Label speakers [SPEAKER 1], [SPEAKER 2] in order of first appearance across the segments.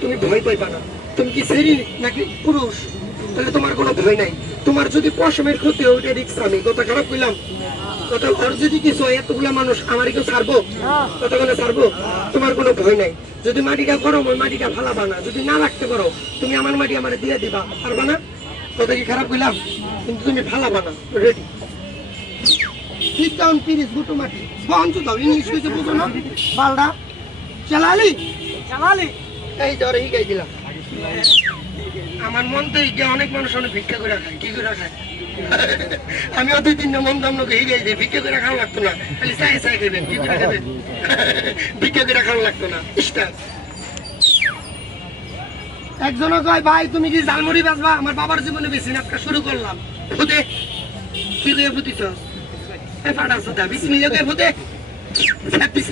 [SPEAKER 1] তুমি ভয় পাইবা না। তুমি কি শ্রেণি নাকি পুরুষ? তাহলে তোমার কোনো ভয় নাই। তোমার যদি পশমের ক্ষতি হয় ওইটা রিক্স আমি। কথা খারাপ কইলাম? কথা ওর যদি কিছু হয়, এতগুলা মানুষ আমার কেউ ছাড়বো? কতক্ষণে ছাড়বো? তোমার কোনো ভয় নাই। যদি মাটিটা গরম হয়, মাটিটা ফালাবা না। যদি না রাখতে পারো, তুমি আমার মাটি আমার দিয়ে দিবা। পারবা না? কথা কি খারাপ কইলাম? কিন্তু তুমি ফালাবা না। রেডি ঠিক ডাউন পিরিস গুটু মাটি। বন্ধ দাও। ইংলিশ বুঝো না? বালডা? চালালি?
[SPEAKER 2] চালালি।
[SPEAKER 1] এই হিগাই দিলাম আমার মন তো অনেক মানুষ অনেক ভিক্ষা করে খায়, কি করে খায়? আমি অত দিন মন ভিক্ষা করে খাওয়া লাগতো না, খালি চাই চাই কি করে খাবেন ভিক্ষা করে খাওয়া লাগতো না কয়, ভাই, তুমি কি জালমুড়ি বেচবা আমার বাবার জীবনে বেশি নাটকা শুরু করলাম। ফুটে কি করে ফাটা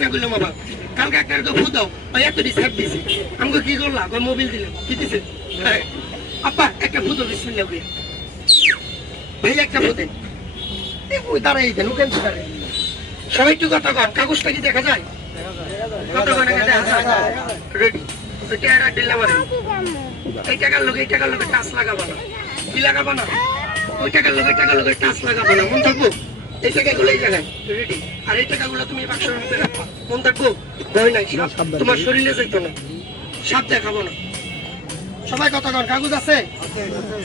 [SPEAKER 1] না করলাম বাবা কালকে একটা তো ফুটাও ওই এতটি ছাব্বিশ আমাকে কি করলাম ওই মোবিল দিলাম কি দিছে? হ্যাঁ। আপা একটা বিসমিল্লাহ করে ভাই, একটা ফুটে ওই দাঁড়াই দেন, ওখান দাঁড়াই। সবাই একটু কথা কন, কাগজটা কি দেখা যায়? কত করে দেখা যায়। রেডি টাকা দিলাম এই টাকার লোক, এই টাকার লোকে টাচ লাগাবো না। কি লাগাবো না? ওই টাকার লোকে টাকার লোকে টাচ লাগাবো না। মন থাকব? এই টাকাগুলো এই জায়গায়। রেডি আর এই টাকাগুলো তুমি বাক্সের মধ্যে রাখবা। মন থাকব? ভয় নাই তোমার শরীরে যাইতো না। সাপ দেখাবো না। সবাই কথা কাগজ আছে?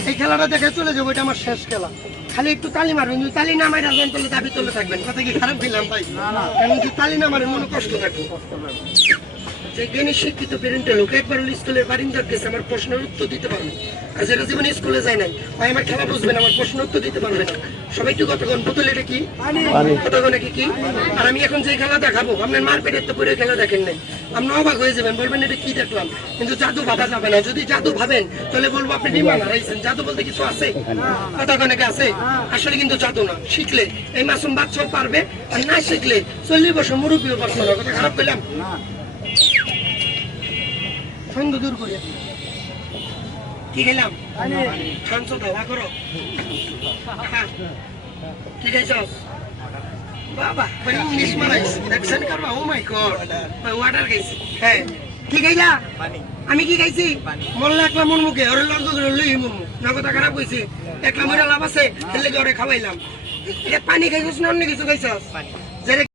[SPEAKER 1] এই খেলাটা দেখে চলে যাব এটা আমার শেষ খেলা। খালি একটু তালি মারবেন যদি তালি না মারা যান তাহলে দাবি তুলে থাকবেন। কথা কি খারাপ দিলাম ভাই? যদি তালি না মারেন মনে কষ্ট থাকবে। যে জ্ঞানী শিক্ষিত প্যারেন্টের লোক একবার হলে স্কুলের বারিন্দার কাছে আমার প্রশ্নের উত্তর দিতে পারবে। আর যেটা জীবনে স্কুলে যায় নাই। ভাই আমার খেলা বুঝবে না আমার প্রশ্ন উত্তর দিতে পারবে না। সবাই একটু কতক্ষণ বোতল এটা কি? কতক্ষণ কি কি? আর আমি এখন যে খেলা দেখাবো আপনার মার তো পরে খেলা দেখেন নাই। আপনি অবাক হয়ে যাবেন বলবেন এটা কি দেখলাম? কিন্তু জাদু ভাবা যাবে না। যদি জাদু ভাবেন তাহলে বলব আপনি বিমান হারাইছেন। জাদু বলতে কিছু আছে? কতক্ষণ আছে? আসলে কিন্তু জাদু না। শিখলে এই মাসুম বাচ্চাও পারবে আর না শিখলে চল্লিশ বছর মুরব্বীও পারবে না। কথা খারাপ পেলাম সন্দ দূর করে। কি গেলাম শান্ত দাওয়া করো। হ্যাঁ। ঠিক বাবা মানে ইংলিশ মারাইস দেখছেন করবা ও মাই গড ওয়াটার খাইছি। হ্যাঁ কি খাইলা? আমি কি খাইছি? মরলে একলা মন মুখে। ওরে লঙ্গ করে লই মন মুখ। নগদা খারাপ হইছে একলা মরে লাভ আছে। লেগে ওরে খাওয়াইলাম পানি খাইছিস না অন্য কিছু খাইছস